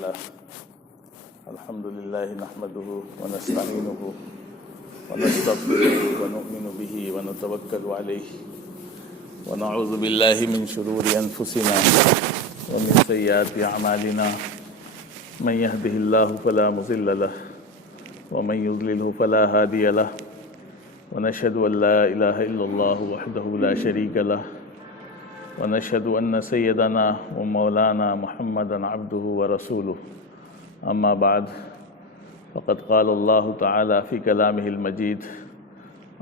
الحمد لله نحمده ونستعينه ونستغفره ونؤمن به ونتوكل عليه ونعوذ بالله من شرور أنفسنا ومن سيئات أعمالنا من يهده الله فلا مضل له ومن يضلله فلا هادي له ونشهد أن لا إله إلا الله وحده لا شريك له ونشهد أن سيدنا ومولانا محمدا عبده ورسوله أما بعد فقد قال الله تعالى في كلامه المجيد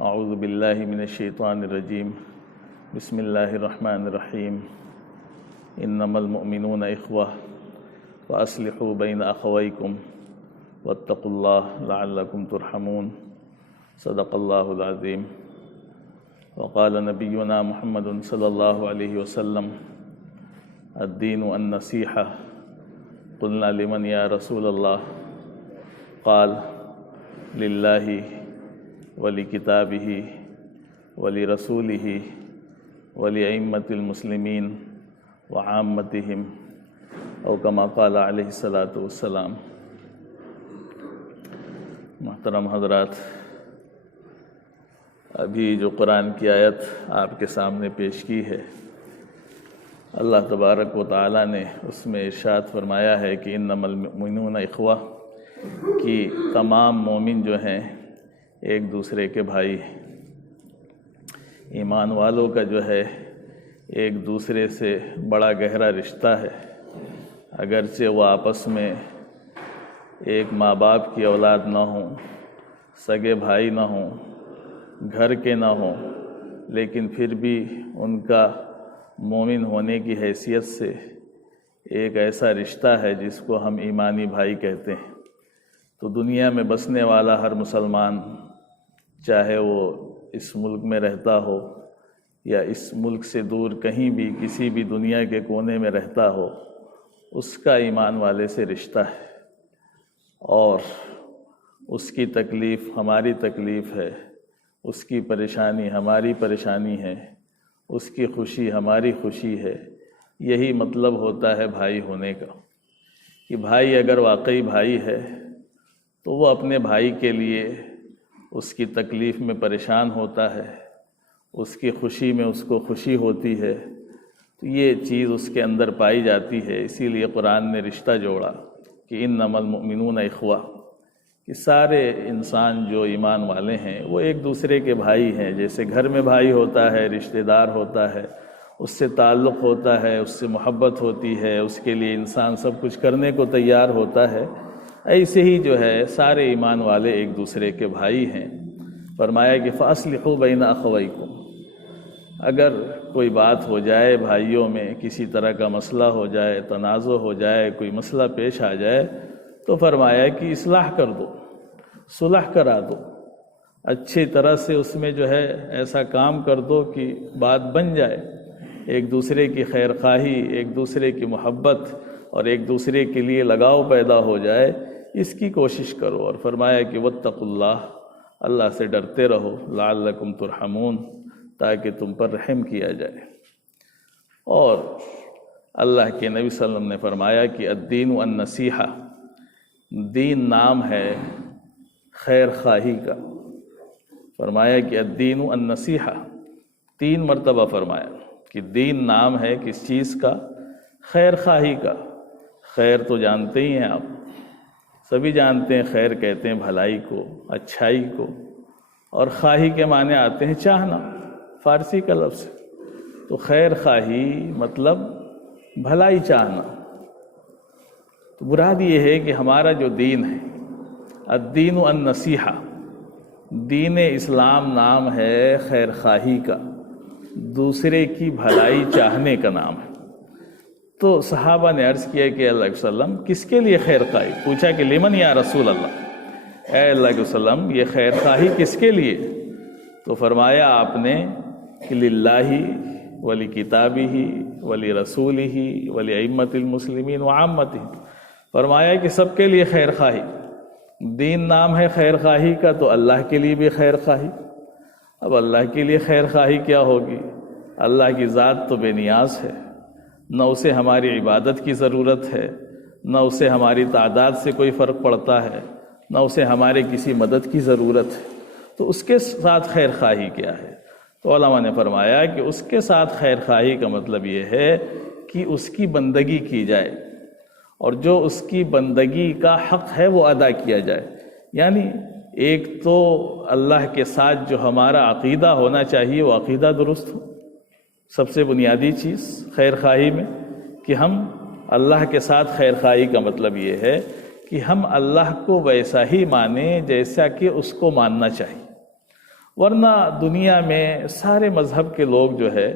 أعوذ بالله من الشيطان الرجيم بسم الله الرحمن الرحيم إنما المؤمنون إخوة فأصلحوا بين أخويكم واتقوا الله لعلكم ترحمون صدق الله العظيم وقال نبينا محمد صلى الله عليه وسلم الدين النصيحة قلنا لمن يا رسول الله قال لله ولكتابه ولرسوله ولأئمة المسلمين وعامتهم أو كما قال عليه الصلاة والسلام۔ محترم حضرات، ابھی جو قرآن کی آیت آپ کے سامنے پیش کی ہے، اللہ تبارک و تعالیٰ نے اس میں ارشاد فرمایا ہے کہ انما المؤمنون اخوہ، کہ تمام مومن جو ہیں ایک دوسرے کے بھائی ہیں۔ ایمان والوں کا جو ہے ایک دوسرے سے بڑا گہرا رشتہ ہے، اگرچہ وہ آپس میں ایک ماں باپ کی اولاد نہ ہوں، سگے بھائی نہ ہوں، گھر کے نہ ہوں، لیکن پھر بھی ان کا مومن ہونے کی حیثیت سے ایک ایسا رشتہ ہے جس کو ہم ایمانی بھائی کہتے ہیں۔ تو دنیا میں بسنے والا ہر مسلمان، چاہے وہ اس ملک میں رہتا ہو یا اس ملک سے دور کہیں بھی کسی بھی دنیا کے کونے میں رہتا ہو، اس کا ایمان والے سے رشتہ ہے، اور اس کی تکلیف ہماری تکلیف ہے، اس کی پریشانی ہماری پریشانی ہے، اس کی خوشی ہماری خوشی ہے۔ یہی مطلب ہوتا ہے بھائی ہونے کا، کہ بھائی اگر واقعی بھائی ہے تو وہ اپنے بھائی کے لیے اس کی تکلیف میں پریشان ہوتا ہے، اس کی خوشی میں اس کو خوشی ہوتی ہے، تو یہ چیز اس کے اندر پائی جاتی ہے۔ اسی لیے قرآن نے رشتہ جوڑا کہ انما المؤمنون اخوہ، کہ سارے انسان جو ایمان والے ہیں وہ ایک دوسرے کے بھائی ہیں۔ جیسے گھر میں بھائی ہوتا ہے، رشتہ دار ہوتا ہے، اس سے تعلق ہوتا ہے، اس سے محبت ہوتی ہے، اس کے لیے انسان سب کچھ کرنے کو تیار ہوتا ہے، ایسے ہی جو ہے سارے ایمان والے ایک دوسرے کے بھائی ہیں۔ فرمایا کہ فَأَصْلِحُوا بَيْنَ أَخَوَيْكُمْ، اگر کوئی بات ہو جائے بھائیوں میں، کسی طرح کا مسئلہ ہو جائے، تنازع ہو جائے، کوئی مسئلہ پیش آ جائے، تو فرمایا کہ اصلاح کر دو، صلح کرا دو، اچھی طرح سے اس میں جو ہے ایسا کام کر دو کہ بات بن جائے، ایک دوسرے کی خیر خواہی، ایک دوسرے کی محبت اور ایک دوسرے کے لیے لگاؤ پیدا ہو جائے، اس کی کوشش کرو۔ اور فرمایا کہ واتقوا اللہ، اللہ سے ڈرتے رہو، لعلکم ترحمون، تاکہ تم پر رحم کیا جائے۔ اور اللہ کے نبی صلی اللہ علیہ وسلم نے فرمایا کہ الدین النصیحہ، دین نام ہے خیر خواہی کا۔ فرمایا کہ الدین النصیحہ، 3 مرتبہ فرمایا کہ دین نام ہے کس چیز کا؟ خیر خواہی کا۔ خیر تو جانتے ہی ہیں آپ، سبھی جانتے ہیں، خیر کہتے ہیں بھلائی کو، اچھائی کو، اور خواہی کے معنی آتے ہیں چاہنا، فارسی کا لفظ ہے۔ تو خیر خواہی مطلب بھلائی چاہنا۔ تو مراد یہ ہے کہ ہمارا جو دین ہے، الدین النصیحہ، دین اسلام نام ہے خیر خواہی کا، دوسرے کی بھلائی چاہنے کا نام ہے۔ تو صحابہ نے عرض کیا کہ اللہ علیہ وسلم کس کے لیے خیر خواہی؟ پوچھا کہ لمن یا رسول اللہ، اے اللہ کے وسلم یہ خیر خواہی کس کے لیے؟ تو فرمایا آپ نے کہ للہ ولکتابہ ولرسولہ ولأئمۃ المسلمین وعامتہم، فرمایا کہ سب کے لیے خیر خواہی۔ دین نام ہے خیر خواہی کا، تو اللہ کے لیے بھی خیر خواہی۔ اب اللہ کے لیے خیر خواہی کیا ہوگی؟ اللہ کی ذات تو بے نیاز ہے، نہ اسے ہماری عبادت کی ضرورت ہے، نہ اسے ہماری تعداد سے کوئی فرق پڑتا ہے، نہ اسے ہمارے کسی مدد کی ضرورت ہے، تو اس کے ساتھ خیر خواہی کیا ہے؟ تو علماء نے فرمایا کہ اس کے ساتھ خیر خواہی کا مطلب یہ ہے کہ اس کی بندگی کی جائے، اور جو اس کی بندگی کا حق ہے وہ ادا کیا جائے۔ یعنی ایک تو اللہ کے ساتھ جو ہمارا عقیدہ ہونا چاہیے وہ عقیدہ درست ہو، سب سے بنیادی چیز خیر خواہی میں، کہ ہم اللہ کے ساتھ خیر خواہی کا مطلب یہ ہے کہ ہم اللہ کو ویسا ہی مانیں جیسا کہ اس کو ماننا چاہیے۔ ورنہ دنیا میں سارے مذہب کے لوگ جو ہے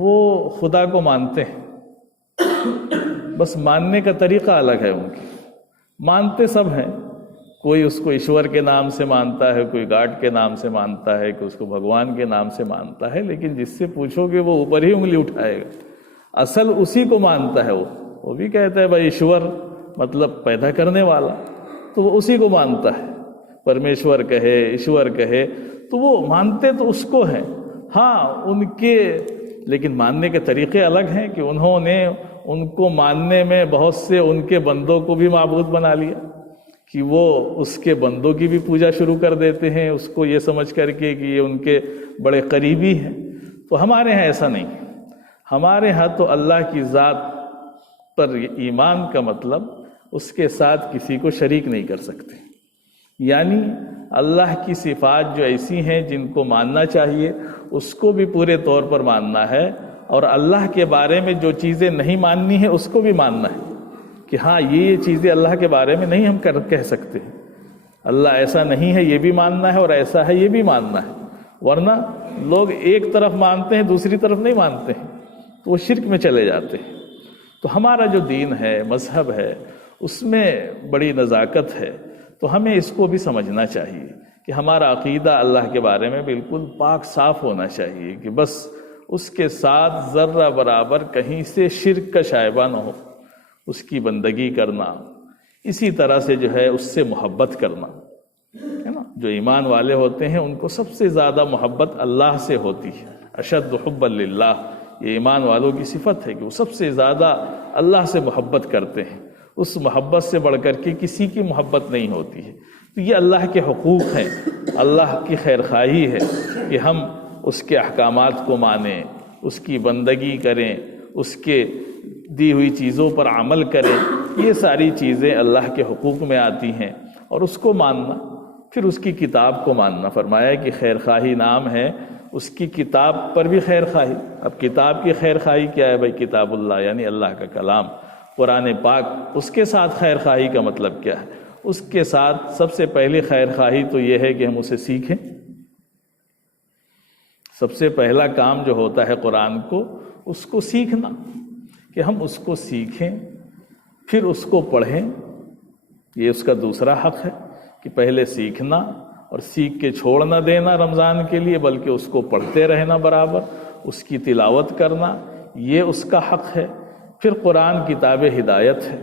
وہ خدا کو مانتے ہیں، بس ماننے کا طریقہ الگ ہے ان کی، مانتے سب ہیں، کوئی اس کو ایشور کے نام سے مانتا ہے، کوئی گاڈ کے نام سے مانتا ہے، کوئی اس کو بھگوان کے نام سے مانتا ہے، لیکن جس سے پوچھو گے وہ اوپر ہی انگلی اٹھائے گا، اصل اسی کو مانتا ہے۔ وہ بھی کہتا ہے بھائی ایشور مطلب پیدا کرنے والا، تو وہ اسی کو مانتا ہے، پرمیشور کہے ایشور کہے تو وہ مانتے تو اس کو ہیں۔ ہاں ان کے لیکن ماننے کے طریقے الگ ہیں کہ انہوں نے ان کو ماننے میں بہت سے ان کے بندوں کو بھی معبود بنا لیا، کہ وہ اس کے بندوں کی بھی پوجا شروع کر دیتے ہیں، اس کو یہ سمجھ کر کے کہ یہ ان کے بڑے قریبی ہیں۔ تو ہمارے ہاں ایسا نہیں، ہمارے ہاں تو اللہ کی ذات پر ایمان کا مطلب اس کے ساتھ کسی کو شریک نہیں کر سکتے، یعنی اللہ کی صفات جو ایسی ہیں جن کو ماننا چاہیے اس کو بھی پورے طور پر ماننا ہے، اور اللہ کے بارے میں جو چیزیں نہیں ماننی ہیں اس کو بھی ماننا ہے کہ ہاں یہ چیزیں اللہ کے بارے میں نہیں ہم کہہ سکتے، اللہ ایسا نہیں ہے یہ بھی ماننا ہے، اور ایسا ہے یہ بھی ماننا ہے۔ ورنہ لوگ ایک طرف مانتے ہیں دوسری طرف نہیں مانتے ہیں تو وہ شرک میں چلے جاتے ہیں۔ تو ہمارا جو دین ہے، مذہب ہے، اس میں بڑی نزاکت ہے، تو ہمیں اس کو بھی سمجھنا چاہیے کہ ہمارا عقیدہ اللہ کے بارے میں بالکل پاک صاف ہونا چاہیے، کہ بس اس کے ساتھ ذرہ برابر کہیں سے شرک کا شائبہ نہ ہو، اس کی بندگی کرنا، اسی طرح سے جو ہے اس سے محبت کرنا ہے نا۔ جو ایمان والے ہوتے ہیں ان کو سب سے زیادہ محبت اللہ سے ہوتی ہے، اشد حبا للہ، یہ ایمان والوں کی صفت ہے کہ وہ سب سے زیادہ اللہ سے محبت کرتے ہیں، اس محبت سے بڑھ کر کے کسی کی محبت نہیں ہوتی ہے۔ تو یہ اللہ کے حقوق ہیں، اللہ کی خیر خواہی ہے کہ ہم اس کے احکامات کو مانیں، اس کی بندگی کریں، اس کے دی ہوئی چیزوں پر عمل کریں، یہ ساری چیزیں اللہ کے حقوق میں آتی ہیں، اور اس کو ماننا، پھر اس کی کتاب کو ماننا۔ فرمایا کہ خیر خواہی نام ہے اس کی کتاب پر بھی خیر خواہی۔ اب کتاب کی خیر خواہی کیا ہے بھائی؟ کتاب اللہ یعنی اللہ کا کلام، قرآن پاک، اس کے ساتھ خیر خواہی کا مطلب کیا ہے؟ اس کے ساتھ سب سے پہلی خیر خواہی تو یہ ہے کہ ہم اسے سیکھیں۔ سب سے پہلا کام جو ہوتا ہے قرآن کو، اس کو سیکھنا، کہ ہم اس کو سیکھیں، پھر اس کو پڑھیں۔ یہ اس کا دوسرا حق ہے کہ پہلے سیکھنا، اور سیکھ کے چھوڑ نہ دینا رمضان کے لیے، بلکہ اس کو پڑھتے رہنا برابر، اس کی تلاوت کرنا، یہ اس کا حق ہے۔ پھر قرآن کتاب ہدایت ہے،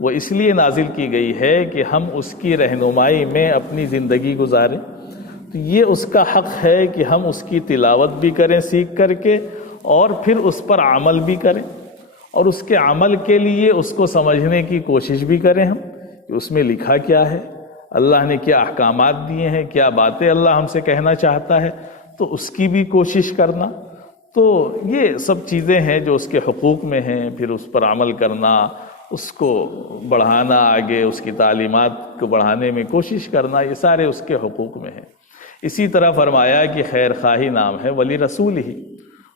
وہ اس لیے نازل کی گئی ہے کہ ہم اس کی رہنمائی میں اپنی زندگی گزاریں، تو یہ اس کا حق ہے کہ ہم اس کی تلاوت بھی کریں سیکھ کر کے، اور پھر اس پر عمل بھی کریں، اور اس کے عمل کے لیے اس کو سمجھنے کی کوشش بھی کریں ہم کہ اس میں لکھا کیا ہے، اللہ نے کیا احکامات دیے ہیں، کیا باتیں اللہ ہم سے کہنا چاہتا ہے، تو اس کی بھی کوشش کرنا۔ تو یہ سب چیزیں ہیں جو اس کے حقوق میں ہیں۔ پھر اس پر عمل کرنا، اس کو بڑھانا، آگے اس کی تعلیمات کو بڑھانے میں کوشش کرنا، یہ سارے اس کے حقوق میں ہیں۔ اسی طرح فرمایا کہ خیر خواہی نام ہے ولی رسول ہی،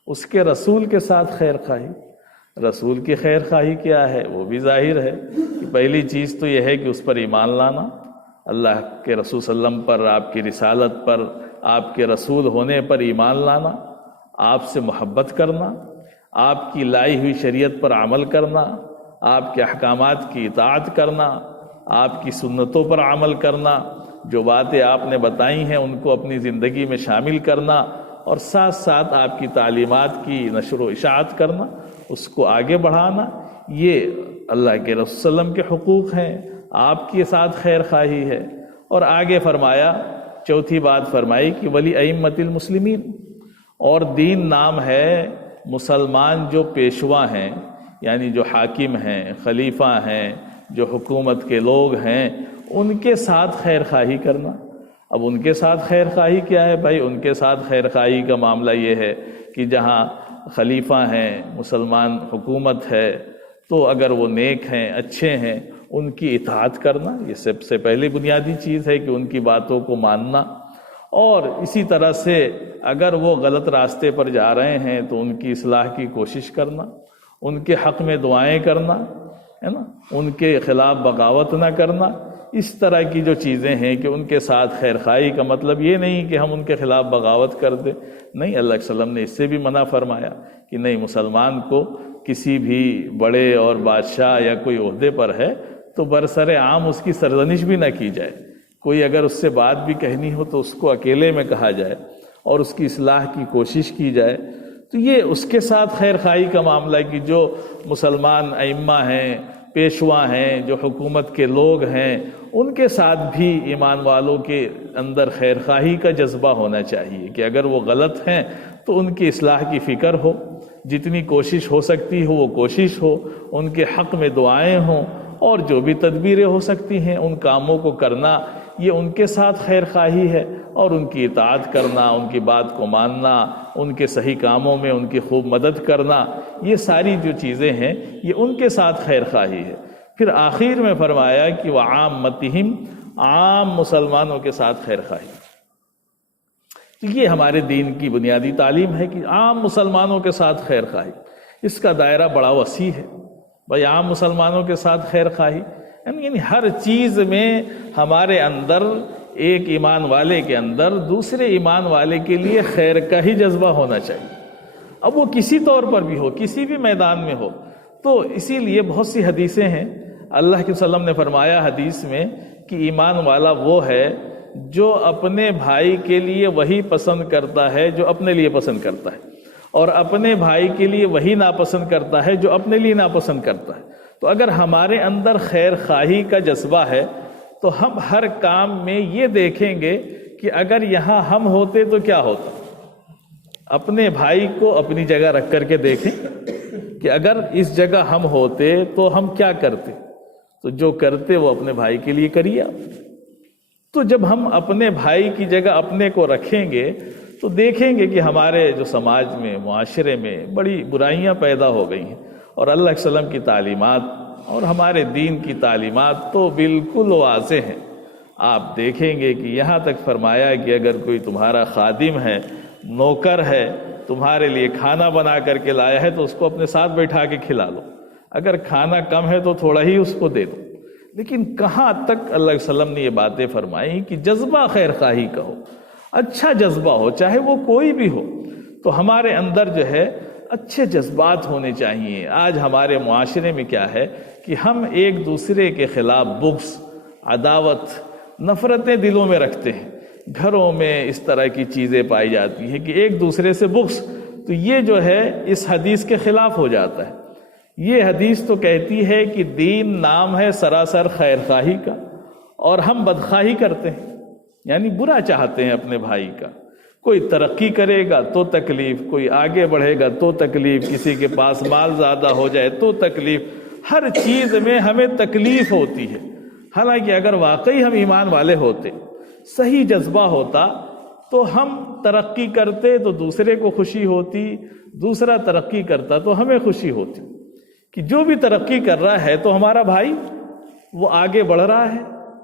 اس کے رسول کے ساتھ خیر خواہی۔ رسول کی خیر خواہی کیا ہے؟ وہ بھی ظاہر ہے کہ پہلی چیز تو یہ ہے کہ اس پر ایمان لانا، اللہ کے رسول صلی اللہ علیہ وسلم پر، آپ کی رسالت پر، آپ کے رسول ہونے پر ایمان لانا، آپ سے محبت کرنا، آپ کی لائی ہوئی شریعت پر عمل کرنا، آپ کے احکامات کی اطاعت کرنا، آپ کی سنتوں پر عمل کرنا، جو باتیں آپ نے بتائی ہیں ان کو اپنی زندگی میں شامل کرنا، اور ساتھ ساتھ آپ کی تعلیمات کی نشر و اشاعت کرنا، اس کو آگے بڑھانا، یہ اللہ کے رسول صلی اللہ علیہ وسلم کے حقوق ہیں، آپ کے ساتھ خیر خواہی ہے۔ اور آگے فرمایا، چوتھی بات فرمائی کہ ولی ائمۃ المسلمین، اور دین نام ہے مسلمان جو پیشوا ہیں، یعنی جو حاکم ہیں، خلیفہ ہیں، جو حکومت کے لوگ ہیں، ان کے ساتھ خیر خواہی کرنا۔ اب ان کے ساتھ خیر خواہی کیا ہے بھائی؟ ان کے ساتھ خیر خواہی کا معاملہ یہ ہے کہ جہاں خلیفہ ہیں، مسلمان حکومت ہے، تو اگر وہ نیک ہیں، اچھے ہیں، ان کی اطاعت کرنا، یہ سب سے پہلی بنیادی چیز ہے کہ ان کی باتوں کو ماننا۔ اور اسی طرح سے اگر وہ غلط راستے پر جا رہے ہیں تو ان کی اصلاح کی کوشش کرنا، ان کے حق میں دعائیں کرنا، ہے نا، ان کے خلاف بغاوت نہ کرنا۔ اس طرح کی جو چیزیں ہیں کہ ان کے ساتھ خیر خواہی کا مطلب یہ نہیں کہ ہم ان کے خلاف بغاوت کر دیں، نہیں، اللہ کے وسلم نے اس سے بھی منع فرمایا کہ نہیں، مسلمان کو کسی بھی بڑے اور بادشاہ یا کوئی عہدے پر ہے تو برسر عام اس کی سرزنش بھی نہ کی جائے۔ کوئی اگر اس سے بات بھی کہنی ہو تو اس کو اکیلے میں کہا جائے اور اس کی اصلاح کی کوشش کی جائے۔ تو یہ اس کے ساتھ خیر خواہی کا معاملہ ہے کہ جو مسلمان ائمہ ہیں، پیشوا ہیں، جو حکومت کے لوگ ہیں، ان کے ساتھ بھی ایمان والوں کے اندر خیر خواہی کا جذبہ ہونا چاہیے کہ اگر وہ غلط ہیں تو ان کی اصلاح کی فکر ہو، جتنی کوشش ہو سکتی ہو وہ کوشش ہو، ان کے حق میں دعائیں ہوں، اور جو بھی تدبیریں ہو سکتی ہیں ان کاموں کو کرنا، یہ ان کے ساتھ خیر خواہی ہے۔ اور ان کی اطاعت کرنا، ان کی بات کو ماننا، ان کے صحیح کاموں میں ان کی خوب مدد کرنا، یہ ساری جو چیزیں ہیں یہ ان کے ساتھ خیر خواہی ہے۔ پھر آخر میں فرمایا کہ وعامتہم، عام مسلمانوں کے ساتھ خیر خواہی۔ تو یہ ہمارے دین کی بنیادی تعلیم ہے کہ عام مسلمانوں کے ساتھ خیر خواہی۔ اس کا دائرہ بڑا وسیع ہے بھائی، عام مسلمانوں کے ساتھ خیر خواہی یعنی ہر چیز میں ہمارے اندر، ایک ایمان والے کے اندر دوسرے ایمان والے کے لیے خیر کا ہی جذبہ ہونا چاہیے، اب وہ کسی طور پر بھی ہو، کسی بھی میدان میں ہو۔ تو اسی لیے بہت سی حدیثیں ہیں، اللہ کے وسلم نے فرمایا حدیث میں کہ ایمان والا وہ ہے جو اپنے بھائی کے لیے وہی پسند کرتا ہے جو اپنے لیے پسند کرتا ہے، اور اپنے بھائی کے لیے وہی ناپسند کرتا ہے جو اپنے لیے ناپسند کرتا ہے۔ تو اگر ہمارے اندر خیر خواہی کا جذبہ ہے تو ہم ہر کام میں یہ دیکھیں گے کہ اگر یہاں ہم ہوتے تو کیا ہوتا۔ اپنے بھائی کو اپنی جگہ رکھ کر کے دیکھیں کہ اگر اس جگہ ہم ہوتے تو ہم کیا کرتے، تو جو کرتے وہ اپنے بھائی کے لیے کریے آپ۔ تو جب ہم اپنے بھائی کی جگہ اپنے کو رکھیں گے تو دیکھیں گے کہ ہمارے جو سماج میں، معاشرے میں بڑی برائیاں پیدا ہو گئی ہیں، اور اللہ کے وسلم کی تعلیمات اور ہمارے دین کی تعلیمات تو بالکل واضح ہیں۔ آپ دیکھیں گے کہ یہاں تک فرمایا کہ اگر کوئی تمہارا خادم ہے، نوکر ہے، تمہارے لیے کھانا بنا کر کے لایا ہے تو اس کو اپنے ساتھ بیٹھا کے کھلا لو، اگر کھانا کم ہے تو تھوڑا ہی اس کو دے دو۔ لیکن کہاں تک اللہ کے وسلم نے یہ باتیں فرمائی کہ جذبہ خیر خواہی کا ہو، اچھا جذبہ ہو، چاہے وہ کوئی بھی ہو۔ تو ہمارے اندر جو ہے اچھے جذبات ہونے چاہیے۔ آج ہمارے معاشرے میں کیا ہے کہ ہم ایک دوسرے کے خلاف بغض، عداوت، نفرتیں دلوں میں رکھتے ہیں۔ گھروں میں اس طرح کی چیزیں پائی جاتی ہیں کہ ایک دوسرے سے بغض، تو یہ جو ہے اس حدیث کے خلاف ہو جاتا ہے۔ یہ حدیث تو کہتی ہے کہ دین نام ہے سراسر خیر خواہی کا، اور ہم بدخواہی کرتے ہیں، یعنی برا چاہتے ہیں اپنے بھائی کا۔ کوئی ترقی کرے گا تو تکلیف، کوئی آگے بڑھے گا تو تکلیف، کسی کے پاس مال زیادہ ہو جائے تو تکلیف، ہر چیز میں ہمیں تکلیف ہوتی ہے۔ حالانکہ اگر واقعی ہم ایمان والے ہوتے، صحیح جذبہ ہوتا، تو ہم ترقی کرتے تو دوسرے کو خوشی ہوتی، دوسرا ترقی کرتا تو ہمیں خوشی ہوتی کہ جو بھی ترقی کر رہا ہے تو ہمارا بھائی وہ آگے بڑھ رہا ہے،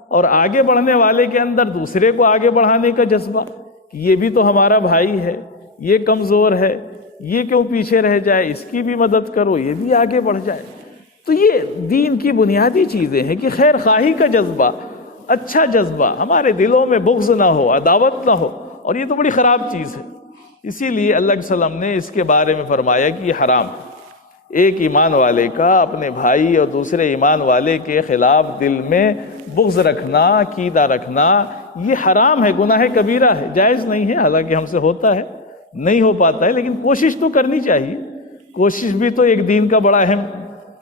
اور آگے بڑھنے والے کے اندر دوسرے کو آگے بڑھانے کا جذبہ کہ یہ بھی تو ہمارا بھائی ہے، یہ کمزور ہے، یہ کیوں پیچھے رہ جائے، اس کی بھی مدد کرو، یہ بھی آگے بڑھ جائے۔ تو یہ دین کی بنیادی چیزیں ہیں کہ خیر خواہی کا جذبہ، اچھا جذبہ، ہمارے دلوں میں بغض نہ ہو، عداوت نہ ہو، اور یہ تو بڑی خراب چیز ہے۔ اسی لیے اللہ کے وسلم نے اس کے بارے میں فرمایا کہ یہ حرام ہے۔ ایک ایمان والے کا اپنے بھائی اور دوسرے ایمان والے کے خلاف دل میں بغض رکھنا، عقیدہ رکھنا، یہ حرام ہے، گناہ کبیرہ ہے، جائز نہیں ہے۔ حالانکہ ہم سے ہوتا ہے، نہیں ہو پاتا ہے، لیکن کوشش تو کرنی چاہیے۔ کوشش بھی تو ایک دین کا بڑا اہم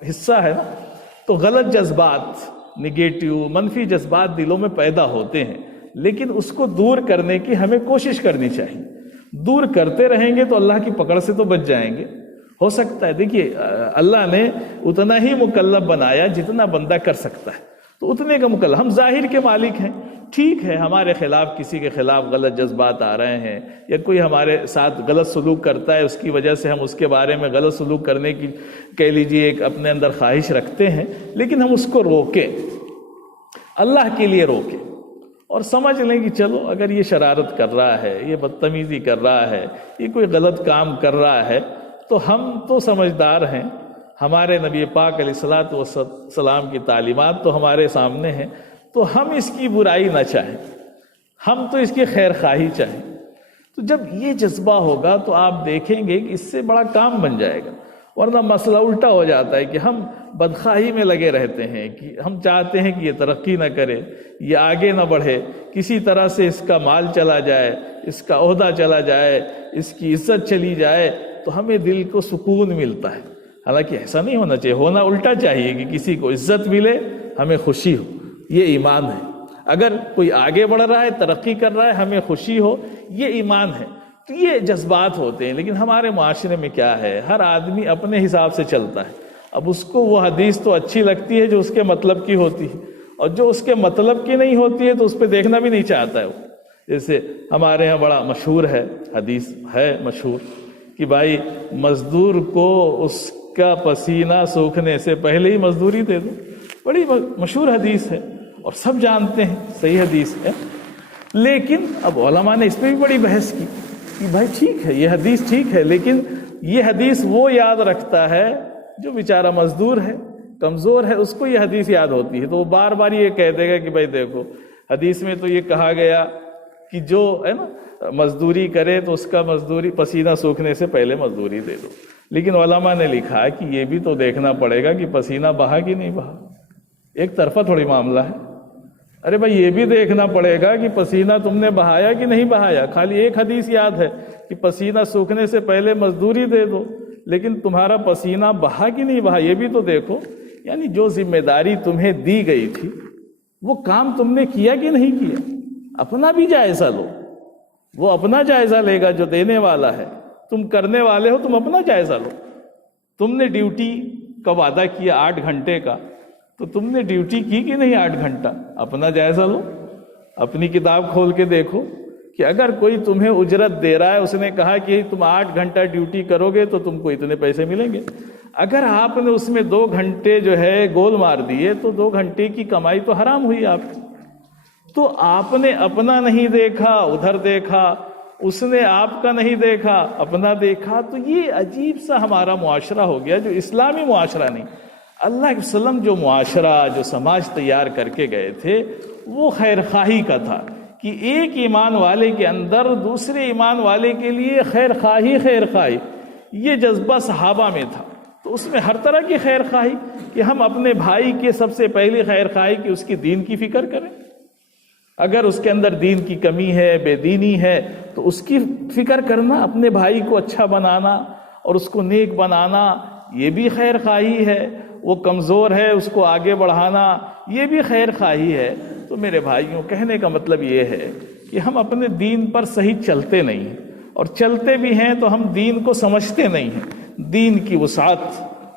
حصہ ہے نا۔ تو غلط جذبات، نگیٹیو، منفی جذبات دلوں میں پیدا ہوتے ہیں، لیکن اس کو دور کرنے کی ہمیں کوشش کرنی چاہیے۔ دور کرتے رہیں گے تو اللہ کی پکڑ سے تو بچ جائیں گے، ہو سکتا ہے، دیکھیے اللہ نے اتنا ہی مکلف بنایا جتنا بندہ کر سکتا ہے، تو اتنے کا مکلف، ہم ظاہر کے مالک ہیں، ٹھیک ہے ہمارے خلاف کسی کے خلاف غلط جذبات آ رہے ہیں یا کوئی ہمارے ساتھ غلط سلوک کرتا ہے، اس کی وجہ سے ہم اس کے بارے میں غلط سلوک کرنے کی کہہ لیجیے ایک اپنے اندر خواہش رکھتے ہیں، لیکن ہم اس کو روکیں، اللہ کے لیے روکیں اور سمجھ لیں کہ چلو اگر یہ شرارت کر رہا ہے، یہ بدتمیزی کر رہا ہے، یہ کوئی غلط کام کر رہا ہے، تو ہم تو سمجھدار ہیں، ہمارے نبی پاک علیہ الصلوۃ والسلام کی تعلیمات تو ہمارے سامنے ہیں، تو ہم اس کی برائی نہ چاہیں، ہم تو اس کی خیر خواہی چاہیں۔ تو جب یہ جذبہ ہوگا تو آپ دیکھیں گے کہ اس سے بڑا کام بن جائے گا، ورنہ مسئلہ الٹا ہو جاتا ہے کہ ہم بدخواہی میں لگے رہتے ہیں کہ ہم چاہتے ہیں کہ یہ ترقی نہ کرے، یہ آگے نہ بڑھے، کسی طرح سے اس کا مال چلا جائے، اس کا عہدہ چلا جائے، اس کی عزت چلی جائے، تو ہمیں دل کو سکون ملتا ہے۔ حالانکہ ایسا نہیں ہونا چاہیے، ہونا الٹا چاہیے کہ کسی کو عزت ملے، ہمیں خوشی ہو، یہ ایمان ہے۔ اگر کوئی آگے بڑھ رہا ہے، ترقی کر رہا ہے، ہمیں خوشی ہو، یہ ایمان ہے۔ تو یہ جذبات ہوتے ہیں، لیکن ہمارے معاشرے میں کیا ہے، ہر آدمی اپنے حساب سے چلتا ہے۔ اب اس کو وہ حدیث تو اچھی لگتی ہے جو اس کے مطلب کی ہوتی ہے، اور جو اس کے مطلب کی نہیں ہوتی ہے تو اس پہ دیکھنا بھی نہیں چاہتا ہے وہ۔ جیسے ہمارے ہاں بڑا مشہور ہے، حدیث ہے مشہور کہ بھائی مزدور کو اس کا پسینہ سوکھنے سے پہلے ہی مزدوری دے دو، بڑی مشہور حدیث ہے اور سب جانتے ہیں، صحیح حدیث ہے۔ لیکن اب علماء نے اس پہ بھی بڑی بحث کی کہ بھائی ٹھیک ہے یہ حدیث ٹھیک ہے، لیکن یہ حدیث وہ یاد رکھتا ہے جو بیچارہ مزدور ہے، کمزور ہے، اس کو یہ حدیث یاد ہوتی ہے، تو وہ بار بار یہ کہہ دے گا کہ بھائی دیکھو حدیث میں تو یہ کہا گیا کہ جو ہے نا مزدوری کرے تو اس کا مزدوری پسینہ سوکھنے سے پہلے مزدوری دے دو۔ لیکن علماء نے لکھا کہ یہ بھی تو دیکھنا پڑے گا کہ پسینہ بہا کہ نہیں بہا، ایک طرفہ تھوڑی معاملہ ہے۔ ارے بھائی یہ بھی دیکھنا پڑے گا کہ پسینہ تم نے بہایا کہ نہیں بہایا، خالی ایک حدیث یاد ہے کہ پسینہ سوکھنے سے پہلے مزدوری دے دو، لیکن تمہارا پسینہ بہا کہ نہیں بہا یہ بھی تو دیکھو۔ یعنی جو ذمہ داری تمہیں دی گئی تھی وہ کام تم نے کیا کہ نہیں کیا، اپنا بھی جائزہ لو، وہ اپنا جائزہ لے گا جو دینے والا ہے، تم کرنے والے ہو، تم اپنا جائزہ لو۔ تم نے ڈیوٹی کا وعدہ کیا 8 گھنٹے کا، تو تم نے ڈیوٹی کی کہ نہیں 8 گھنٹہ، اپنا جائزہ لو، اپنی کتاب کھول کے دیکھو کہ اگر کوئی تمہیں اجرت دے رہا ہے، اس نے کہا کہ تم 8 گھنٹہ ڈیوٹی کرو گے تو تم کو اتنے پیسے ملیں گے، اگر آپ نے اس میں 2 گھنٹے جو ہے گول مار دیے تو 2 گھنٹے کی کمائی تو حرام ہوئی آپ کی۔ تو آپ نے اپنا نہیں دیکھا، ادھر دیکھا، اس نے آپ کا نہیں دیکھا، اپنا دیکھا، تو یہ عجیب سا ہمارا معاشرہ ہو گیا جو اسلامی معاشرہ نہیں۔ اللہ کے وسلم جو معاشرہ، جو سماج تیار کر کے گئے تھے وہ خیر خواہی کا تھا، کہ ایک ایمان والے کے اندر دوسرے ایمان والے کے لیے خیر خواہی، یہ جذبہ صحابہ میں تھا۔ تو اس میں ہر طرح کی خیر خواہی، کہ ہم اپنے بھائی کے سب سے پہلی خیر خواہی کہ اس کی دین کی فکر کریں، اگر اس کے اندر دین کی کمی ہے، بے دینی ہے، تو اس کی فکر کرنا، اپنے بھائی کو اچھا بنانا اور اس کو نیک بنانا، یہ بھی خیر خواہی ہے۔ وہ کمزور ہے اس کو آگے بڑھانا، یہ بھی خیر خواہی ہے۔ تو میرے بھائیوں، کہنے کا مطلب یہ ہے کہ ہم اپنے دین پر صحیح چلتے نہیں ہیں، اور چلتے بھی ہیں تو ہم دین کو سمجھتے نہیں ہیں، دین کی وسعت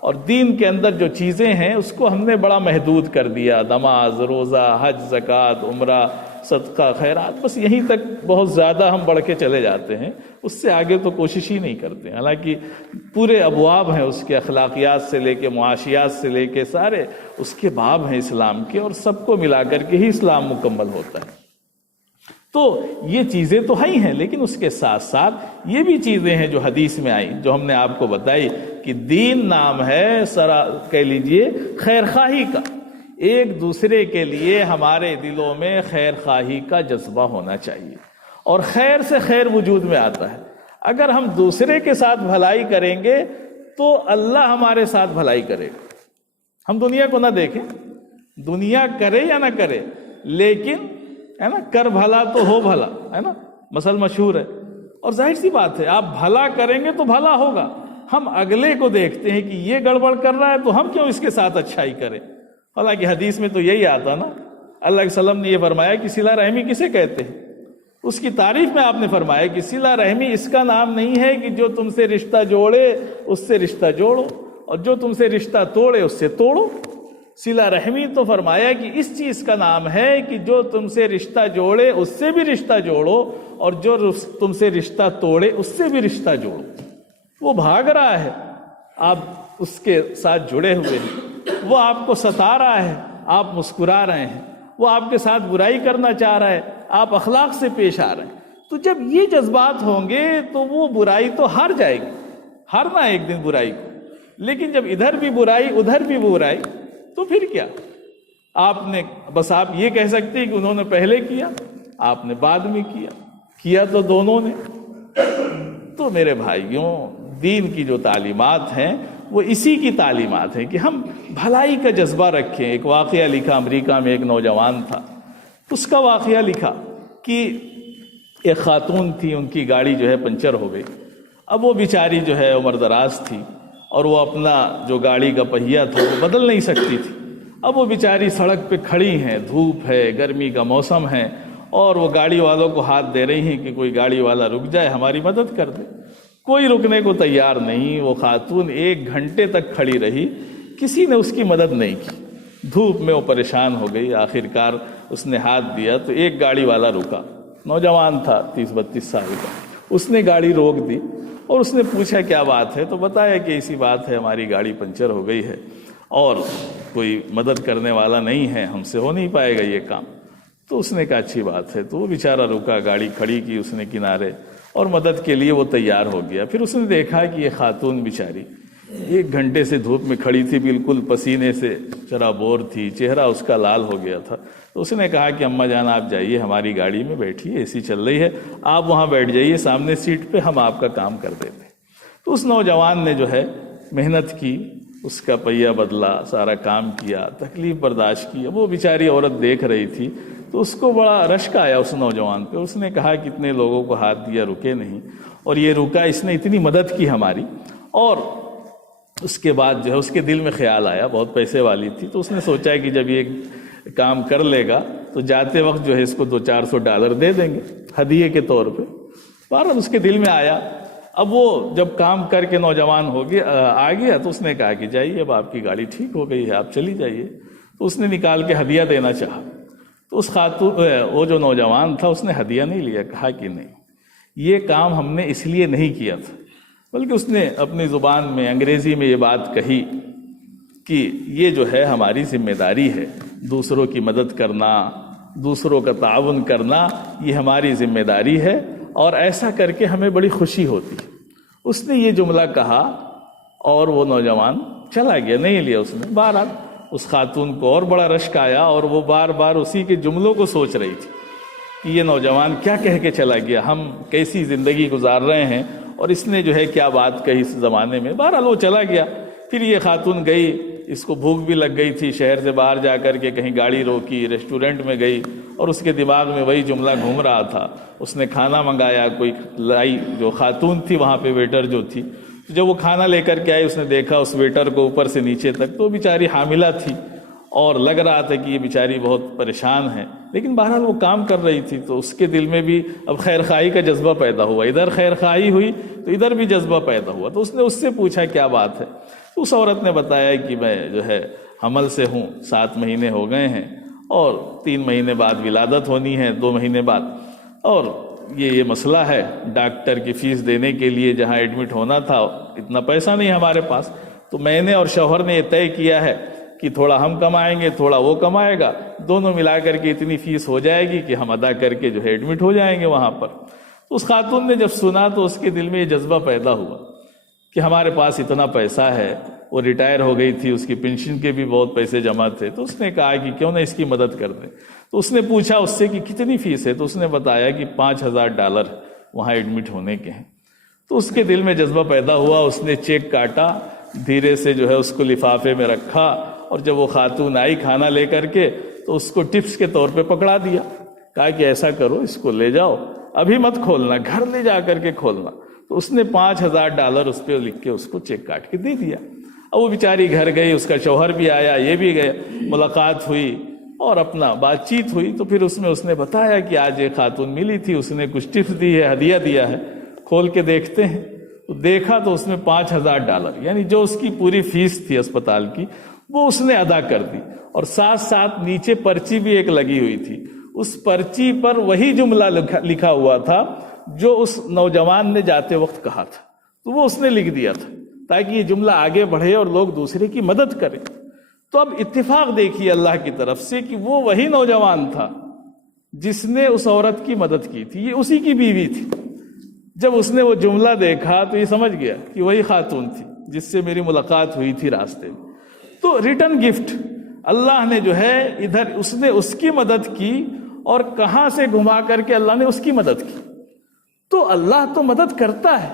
اور دین کے اندر جو چیزیں ہیں اس کو ہم نے بڑا محدود کر دیا، نماز، روزہ، حج، زکوٰۃ، عمرہ، صدقہ، خیرات، بس یہیں تک بہت زیادہ ہم بڑھ کے چلے جاتے ہیں، اس سے آگے تو کوشش ہی نہیں کرتے۔ حالانکہ پورے ابواب ہیں اس کے، اخلاقیات سے لے کے معاشیات سے لے کے سارے اس کے باب ہیں اسلام کے، اور سب کو ملا کر کے ہی اسلام مکمل ہوتا ہے۔ تو یہ چیزیں تو ہی ہیں، لیکن اس کے ساتھ ساتھ یہ بھی چیزیں ہیں جو حدیث میں آئیں، جو ہم نے آپ کو بتائی کہ دین نام ہے کہہ لیجئے خیر خواہی کا، ایک دوسرے کے لیے ہمارے دلوں میں خیر خواہی کا جذبہ ہونا چاہیے، اور خیر سے خیر وجود میں آتا ہے۔ اگر ہم دوسرے کے ساتھ بھلائی کریں گے تو اللہ ہمارے ساتھ بھلائی کرے گا۔ ہم دنیا کو نہ دیکھیں، دنیا کرے یا نہ کرے، لیکن ہے نا، کر بھلا تو ہو بھلا، ہے نا، مثل مشہور ہے۔ اور ظاہر سی بات ہے، آپ بھلا کریں گے تو بھلا ہوگا۔ ہم اگلے کو دیکھتے ہیں کہ یہ گڑبڑ کر رہا ہے تو ہم کیوں اس کے ساتھ اچھائی کریں؟ حالانکہ حدیث میں تو یہی آتا نا، اللہ کے وسلم نے یہ فرمایا کہ صلہ رحمی کسے کہتے ہیں؟ اس کی تعریف میں آپ نے فرمایا کہ صلہ رحمی اس کا نام نہیں ہے کہ جو تم سے رشتہ جوڑے اس سے رشتہ جوڑو، اور جو تم سے رشتہ توڑے اس سے توڑو۔ صلہ رحمی تو فرمایا کہ اس چیز کا نام ہے کہ جو تم سے رشتہ جوڑے اس سے بھی رشتہ جوڑو، اور جو تم سے رشتہ توڑے اس سے بھی رشتہ جوڑو۔ وہ بھاگ رہا ہے، آپ اس کے ساتھ جڑے ہوئے ہیں، وہ آپ کو ستا رہا ہے، آپ مسکرا رہے ہیں، وہ آپ کے ساتھ برائی کرنا چاہ رہا ہے، آپ اخلاق سے پیش آ رہے ہیں۔ تو جب یہ جذبات ہوں گے تو وہ برائی تو ہار جائے گی، ہارنا ایک دن برائی کو۔ لیکن جب ادھر بھی برائی ادھر بھی برائی تو پھر کیا؟ آپ یہ کہہ سکتے ہیں کہ انہوں نے پہلے کیا، آپ نے بعد میں کیا تو دونوں نے۔ تو میرے بھائیوں، دین کی جو تعلیمات ہیں وہ اسی کی تعلیمات ہیں کہ ہم بھلائی کا جذبہ رکھیں۔ ایک واقعہ لکھا، امریکہ میں ایک نوجوان تھا، اس کا واقعہ لکھا کہ ایک خاتون تھی، ان کی گاڑی جو ہے پنچر ہو گئی۔ اب وہ بیچاری جو ہے عمر دراز تھی، اور وہ اپنا جو گاڑی کا پہیہ تھا وہ بدل نہیں سکتی تھی۔ اب وہ بیچاری سڑک پہ کھڑی ہیں، دھوپ ہے، گرمی کا موسم ہے، اور وہ گاڑی والوں کو ہاتھ دے رہی ہیں کہ کوئی گاڑی والا رک جائے، ہماری مدد کر دے۔ کوئی رکنے کو تیار نہیں۔ وہ خاتون 1 گھنٹے تک کھڑی رہی، کسی نے اس کی مدد نہیں کی۔ دھوپ میں وہ پریشان ہو گئی، آخرکار اس نے ہاتھ دیا تو ایک گاڑی والا رکا، نوجوان تھا 30-32 سال کا۔ اس نے گاڑی روک دی اور اس نے پوچھا کیا بات ہے، تو بتایا کہ اسی بات ہے، ہماری گاڑی پنچر ہو گئی ہے اور کوئی مدد کرنے والا نہیں ہے، ہم سے ہو نہیں پائے گا یہ کام۔ تو اس نے کہا اچھی بات ہے۔ تو وہ بیچارہ رکا، گاڑی کھڑی کی اس نے کنارے، اور مدد کے لیے وہ تیار ہو گیا۔ پھر اس نے دیکھا کہ یہ خاتون بیچاری 1 گھنٹے سے دھوپ میں کھڑی تھی، بالکل پسینے سے چرابور تھی، چہرہ اس کا لال ہو گیا تھا۔ تو اس نے کہا کہ اماں جان آپ جائیے، ہماری گاڑی میں بیٹھیے، اے سی چل رہی ہے، آپ وہاں بیٹھ جائیے سامنے سیٹ پہ، ہم آپ کا کام کر دیتے۔ تو اس نوجوان نے جو ہے محنت کی، اس کا پہیہ بدلا، سارا کام کیا، تکلیف برداشت کی۔ وہ بیچاری عورت دیکھ رہی تھی تو اس کو بڑا رشک آیا اس نوجوان پہ۔ اس نے کہا کتنے لوگوں کو ہاتھ دیا، رکے نہیں، اور یہ رکا، اس نے اتنی مدد کی ہماری۔ اور اس کے بعد جو ہے اس کے دل میں خیال آیا، بہت پیسے والی تھی، تو اس نے سوچا کہ جب یہ کام کر لے گا تو جاتے وقت جو ہے اس کو $200-400 دے دیں گے ہدیے کے طور پہ۔ بہرحال اس کے دل میں آیا۔ اب وہ جب کام کر کے نوجوان آ گیا تو اس نے کہا کہ جائیے، اب آپ کی گاڑی ٹھیک ہو گئی ہے، آپ چلی جائیے۔ تو اس نے نکال کے ہدیہ دینا چاہا، تو اس وہ جو نوجوان تھا اس نے ہدیہ نہیں لیا، کہا کہ نہیں، یہ کام ہم نے اس لیے نہیں کیا تھا، بلکہ اس نے اپنی زبان میں انگریزی میں یہ بات کہی کہ یہ جو ہے ہماری ذمہ داری ہے، دوسروں کی مدد کرنا، دوسروں کا تعاون کرنا، یہ ہماری ذمہ داری ہے، اور ایسا کر کے ہمیں بڑی خوشی ہوتی ہے۔ اس نے یہ جملہ کہا اور وہ نوجوان چلا گیا، نہیں لیا اس نے۔ بہرحال اس خاتون کو اور بڑا رشک آیا، اور وہ بار بار اسی کے جملوں کو سوچ رہی تھی کہ یہ نوجوان کیا کہہ کے چلا گیا، ہم کیسی زندگی گزار رہے ہیں، اور اس نے جو ہے کیا بات کہی اس زمانے میں۔ بہرحال وہ چلا گیا۔ پھر یہ خاتون گئی، اس کو بھوک بھی لگ گئی تھی، شہر سے باہر جا کر کے کہیں گاڑی روکی، ریسٹورنٹ میں گئی، اور اس کے دماغ میں وہی جملہ گھوم رہا تھا۔ اس نے کھانا منگایا، کوئی لائی، جو خاتون تھی وہاں پہ ویٹر جو تھی، جب وہ کھانا لے کر کے آئی اس نے دیکھا اس ویٹر کو اوپر سے نیچے تک، تو بیچاری حاملہ تھی، اور لگ رہا تھا کہ یہ بیچاری بہت پریشان ہے، لیکن بہرحال وہ کام کر رہی تھی، تو اس کے دل میں بھی اب خیر خواہی کا جذبہ پیدا ہوا۔ ادھر خیر خواہی ہوئی تو ادھر بھی جذبہ پیدا ہوا۔ تو اس نے اس سے پوچھا کیا بات ہے، تو اس عورت نے بتایا کہ میں جو ہے حمل سے ہوں، 7 مہینے ہو گئے ہیں، اور 3 مہینے بعد ولادت ہونی ہے، 2 مہینے بعد، اور یہ مسئلہ ہے، ڈاکٹر کی فیس دینے کے لیے جہاں ایڈمٹ ہونا تھا اتنا پیسہ نہیں ہمارے پاس، تو میں نے اور شوہر نے یہ طے کیا ہے کہ تھوڑا ہم کمائیں گے، تھوڑا وہ کمائے گا، دونوں ملا کر کے اتنی فیس ہو جائے گی کہ ہم ادا کر کے جو ہے ایڈمٹ ہو جائیں گے وہاں پر۔ تو اس خاتون نے جب سنا تو اس کے دل میں یہ جذبہ پیدا ہوا کہ ہمارے پاس اتنا پیسہ ہے۔ وہ ریٹائر ہو گئی تھی، اس کی پینشن کے بھی بہت پیسے جمع تھے، تو اس نے کہا کہ کیوں نہ اس کی مدد کر دیں۔ تو اس نے پوچھا اس سے کہ کتنی فیس ہے، تو اس نے بتایا کہ $5000 وہاں ایڈمٹ ہونے کے ہیں۔ تو اس کے دل میں جذبہ پیدا ہوا، اس نے چیک کاٹا، دھیرے سے جو ہے اس کو لفافے میں رکھا، اور جب وہ خاتون آئی کھانا لے کر کے تو اس کو ٹپس کے طور پہ پکڑا دیا، کہا کہ ایسا کرو، اس کو لے جاؤ، ابھی مت کھولنا، گھر لے جا کر کے کھولنا۔ تو اس نے $5000 اس پہ لکھ کے اس کو چیک کاٹ کے دے دیا۔ اب وہ بیچاری گھر گئی، اس کا شوہر بھی آیا، یہ بھی گیا، ملاقات ہوئی، اور اپنا بات چیت ہوئی، تو پھر اس نے بتایا کہ آج ایک خاتون ملی تھی، اس نے کچھ ٹپس دی ہے، ہدیہ دیا ہے، کھول کے دیکھتے ہیں۔ تو دیکھا تو اس میں $5000 یعنی جو اس کی پوری فیس تھی اسپتال کی وہ اس نے ادا کر دی، اور ساتھ ساتھ نیچے پرچی بھی ایک لگی ہوئی تھی، اس پرچی پر وہی جملہ لکھا ہوا تھا جو اس نوجوان نے جاتے وقت کہا تھا، تو وہ اس نے لکھ دیا تھا تاکہ یہ جملہ آگے بڑھے اور لوگ دوسرے کی مدد کریں۔ تو اب اتفاق دیکھیے اللہ کی طرف سے کہ وہ وہی نوجوان تھا جس نے اس عورت کی مدد کی تھی، یہ اسی کی بیوی تھی۔ جب اس نے وہ جملہ دیکھا تو یہ سمجھ گیا کہ وہی خاتون تھی جس سے میری ملاقات ہوئی تھی راستے میں۔ تو ریٹرن گفٹ اللہ نے جو ہے ادھر اس نے اس کی مدد کی، اور کہاں سے گھما کر کے اللہ نے اس کی مدد کی۔ تو اللہ تو مدد کرتا ہے،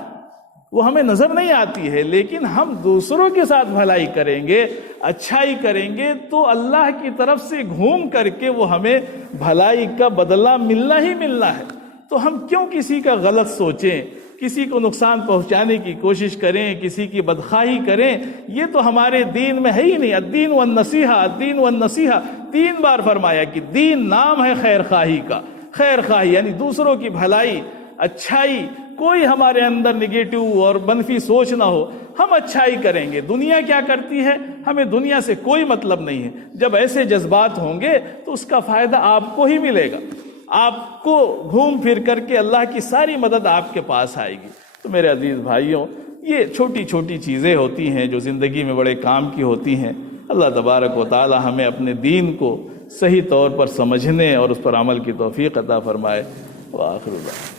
وہ ہمیں نظر نہیں آتی ہے، لیکن ہم دوسروں کے ساتھ بھلائی کریں گے، اچھائی کریں گے، تو اللہ کی طرف سے گھوم کر کے وہ ہمیں بھلائی کا بدلہ ملنا ہی ملنا ہے۔ تو ہم کیوں کسی کا غلط سوچیں، کسی کو نقصان پہنچانے کی کوشش کریں، کسی کی بدخواہی کریں؟ یہ تو ہمارے دین میں ہے ہی نہیں۔ الدین والنصیحہ، الدین والنصیحہ 3 بار فرمایا کہ دین نام ہے خیر خواہی کا۔ خیر خواہی یعنی دوسروں کی بھلائی، اچھائی، کوئی ہمارے اندر نگیٹو اور منفی سوچ نہ ہو، ہم اچھائی کریں گے۔ دنیا کیا کرتی ہے، ہمیں دنیا سے کوئی مطلب نہیں ہے۔ جب ایسے جذبات ہوں گے تو اس کا فائدہ آپ کو ہی ملے گا، آپ کو گھوم پھر کر کے اللہ کی ساری مدد آپ کے پاس آئے گی۔ تو میرے عزیز بھائیوں، یہ چھوٹی چھوٹی چیزیں ہوتی ہیں جو زندگی میں بڑے کام کی ہوتی ہیں۔ اللہ تبارک و تعالی ہمیں اپنے دین کو صحیح طور پر سمجھنے اور اس پر عمل کی توفیق عطا فرمائے۔ وآخر دعوانا